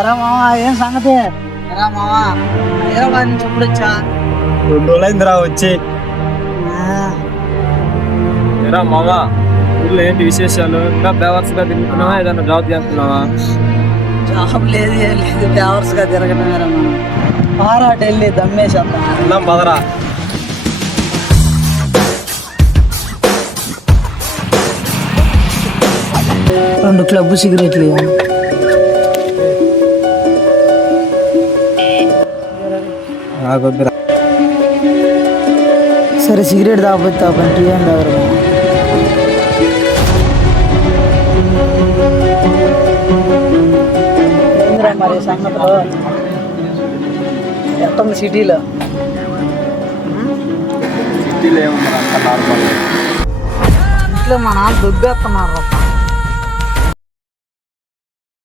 ఎరా మామ ఏం సంగతి? ఎరా మామ హైదరాబాద్ నుంచి ఎప్పుడు వచ్చా? 2 రోజులైందిరా వచ్చి. ఎరా మావా, ఊళ్ళో ఏంటి విశేషాలు? ఇంకా బేవర్స్ గా తిరుగుతున్నావా, ఏదైనా జాబ్ చేస్తున్నావా? జాబ్ లేదు ఏం లేదు, బేవర్స్ గా తిరగటమేరా మనం. పారా ఢిల్లీ దమ్మేసేద్దాం. వెళ్దాం పదరా. రెండు క్లబ్ సిగరెట్లు ఇవ్వండి. నాకొద్దురా. సరే సిగరెట్ తాగకపోతే తాపని టీ అని తాగరు. ఏందిరా మరి సంగతిలో ఎట్టుంది సిటీలో? సిటీలో ఏమన్నా అంత నార్మల్. ఇంట్లో మా నాన్న దుగ్గేస్తున్నారు.